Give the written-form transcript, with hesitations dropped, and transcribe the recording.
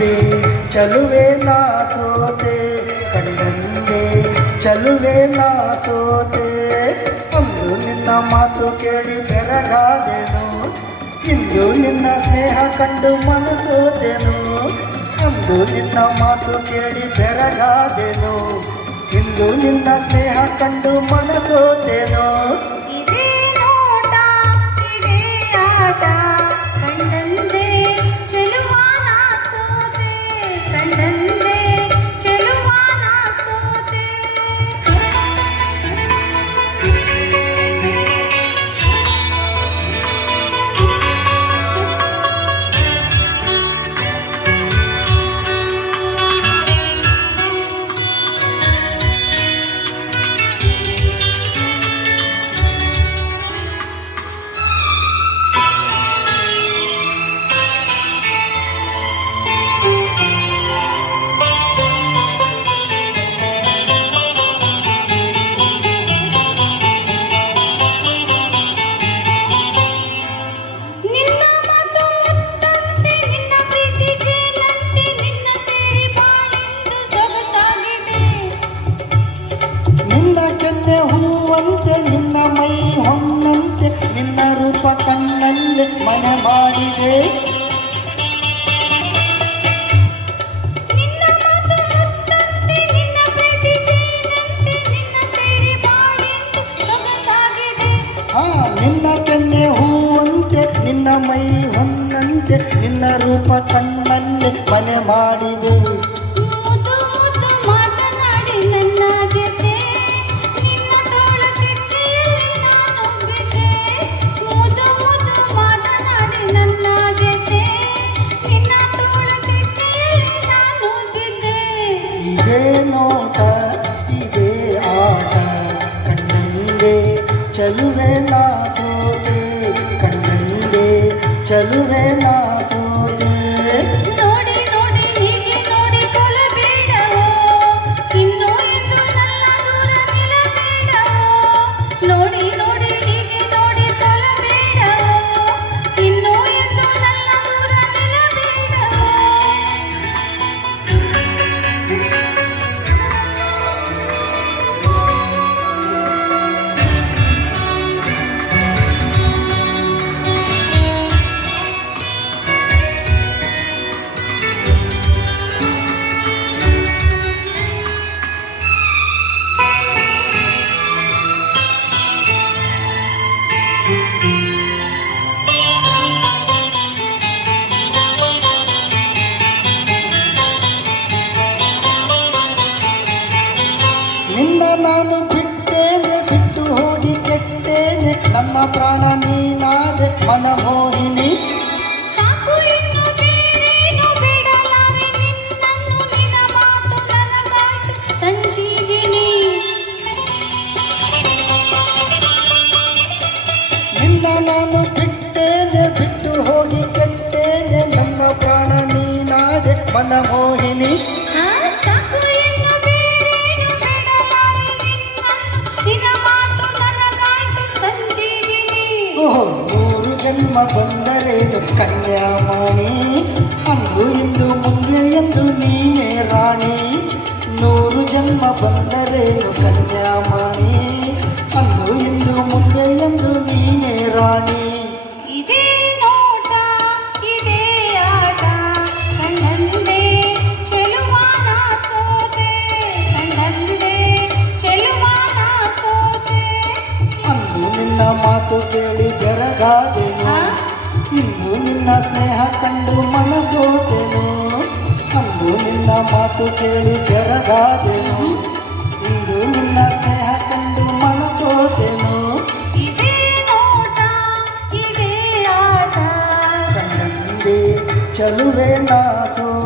ಕಂಡಂದೆ ಚಲುವೆ ನಾ ಸೋತೆ ಕಂಡಂದೆ ಚಲುವೆ ನಾ ಸೋತೆ ಅಂದು ನಿನ್ನ ಮಾತು ಕೇಳಿ ಬೆರಗಾದೆನು ಇಂದು ನಿನ್ನ ಸ್ನೇಹ ಕಂಡು ಮನಸೋದೆನು ಅಂದು ನಿನ್ನ ಮಾತು ಕೇಳಿ ಬೆರಗಾದೆನು ಇಂದು ನಿನ್ನ ಸ್ನೇಹ ಕಂಡು ಮನಸೋದೆನು ಇದೇ ನೋಟ ಇದೇ ಆಟ ಕಂಡಂದೆ ಚೆಲುವಾನ ಸೋತೆ ಕಂಡಂದೆ ಚೆಲುವಾನ ಸೋತೆ ಹೂವಂತೆ ನಿನ್ನ ಮೈ ಹೊನ್ನಂತೆ ನಿನ್ನ ರೂಪ ಕಣ್ಣಲ್ಲಿ ಮನೆ ಮಾಡಿದೆ ನಿನ್ನ ಮಾತು ಮುತ್ತಂತೆ ನಿನ್ನ ಪ್ರೀತಿ ಜೇನಂತೆ ನಿನ್ನ ಸೇರಿ ಬಾಳೆಂದು ಸೊಗಸಾಗಿದೆ ನಿನ್ನ ಕೆನ್ನೆ ಹೂವಂತೆ ನಿನ್ನ ಮೈ ಹೊನ್ನಂತೆ ನಿನ್ನ ರೂಪ ಕಣ್ಣಲ್ಲಿ ಮನೆ ಮಾಡಿದೆ ಮುದ್ದು ಮುದ್ದು ಮಾತನಾಡಿ ನನ್ನ ಗೆದ್ದೆ ನಿನ್ನ ತೋಳ ತೆಕ್ಕೆಯಲ್ಲಿ ನಾನು ಬಿದ್ದೆ ಮುದ್ದು ಮುದ್ದು ಮಾತನಾಡಿ ನನ್ನ ಗೆದ್ದೆ ನಿನ್ನ ತೋಳ ತೆಕ್ಕೆಯಲ್ಲಿ ನಾನು ಬಿದ್ದೆ ಇದೇ ನೋಟ ಇದೇ ಆಟ ಕಂಡಂದೆ ಚಲುವೆ ನಾ ಸೋತೆ ಕಂಡಂದೆ ಚಲುವೆ ನಾ ಸೋತೆ ನೋಡಿ ನೋಡಿ ಹೀಗೆ ನೋಡಿ ಕೊಲಬೇಡವೋ ಇನ್ನೂ ಎಂದು ನನ್ನ ದೂರ ನಿಲ್ಲಬೇಡವೋ ನೋಡಿ ನೋಡಿ ಹೀಗೆ ನೋಡಿ ಕೊಲಬೇಡವೋ ಇನ್ನೂ ಎಂದು ನನ್ನ ದೂರ ನಿಲ್ಲಬೇಡವೋ ನಿನ್ನ ನಾನು ಬಿಟ್ಟೇನೆ ಬಿಟ್ಟು ಹೋಗಿ ಕೆಟ್ಟೇನೆ ನನ್ನ ಪ್ರಾಣ ನೀನಾದೆ ಮನಮೋಹಿನಿ ಸಾಕು ಇನ್ನು ಬೇರೇನು ಬೇಡಲಾರೆ ನಿನ್ನನ್ನು ನಿನ್ನ ಮಾತು ನನಗಾಯ್ತು ಸಂಜೀವಿನಿ ನಿನ್ನ ನಾನು ಬಿಟ್ಟೇನೆ ಬಿಟ್ಟು ಹೋಗಿ ಕೆಟ್ಟೇನೆ ನನ್ನ ಪ್ರಾಣ ನೀನಾದೆ ಮನಮೋಹಿನಿ ಸಾಕು ಇನ್ನು ಬೇರೇನು ಬೇಡಲಾರೆ ನಿನ್ನನ್ನು ನಿನ್ನ ಮಾತು ನನಗಾಯ್ತು ಸಂಜೀವಿನಿ ಓಹೋ ನೂರು ಜನ್ಮ ಬಂದರೇನು ಕನ್ಯಾಮಣಿ ಅಂದು ಇಂದು ಮುಂದೆ ಎಂದು ನೀನೇ ರಾಣಿ ನೂರು ಜನ್ಮ ಬಂದರೇನು ಕನ್ಯಾಮಣಿ ಅಂದು ಇಂದು ಮುಂದೆ ಎಂದು ನೀನೇ ರಾಣಿ ಇದೇ ನೋಟ ಇದೇ ಆಟ ಕಂಡಂದೆ ಚೆಲುವಾನ ಸೋತೆ ಕಂಡಂದೆ ಚೆಲುವಾನ ಸೋತೆ ಅಂದು ನಿನ್ನ ಮಾತು ಕೇಳಿ ಬೆರಗಾದೆನು ಇಂದು ನಿನ್ನ ಸ್ನೇಹ ಕಂಡು ಮನಸೋದೆನು ಅಂದು ನಿನ್ನ ಮಾತು ಕೇಳಿ ಬೆರಗಾದೆನು ಇಂದು ನಿನ್ನ ಸ್ನೇಹ ಕಂಡು ಮನಸೋದೆನು ಇದೇ ನೋಟ ಇದೇ ಆಟ ಕಂಡಂದೆ ಚಲುವೆ ನಾ ಸೋತೆ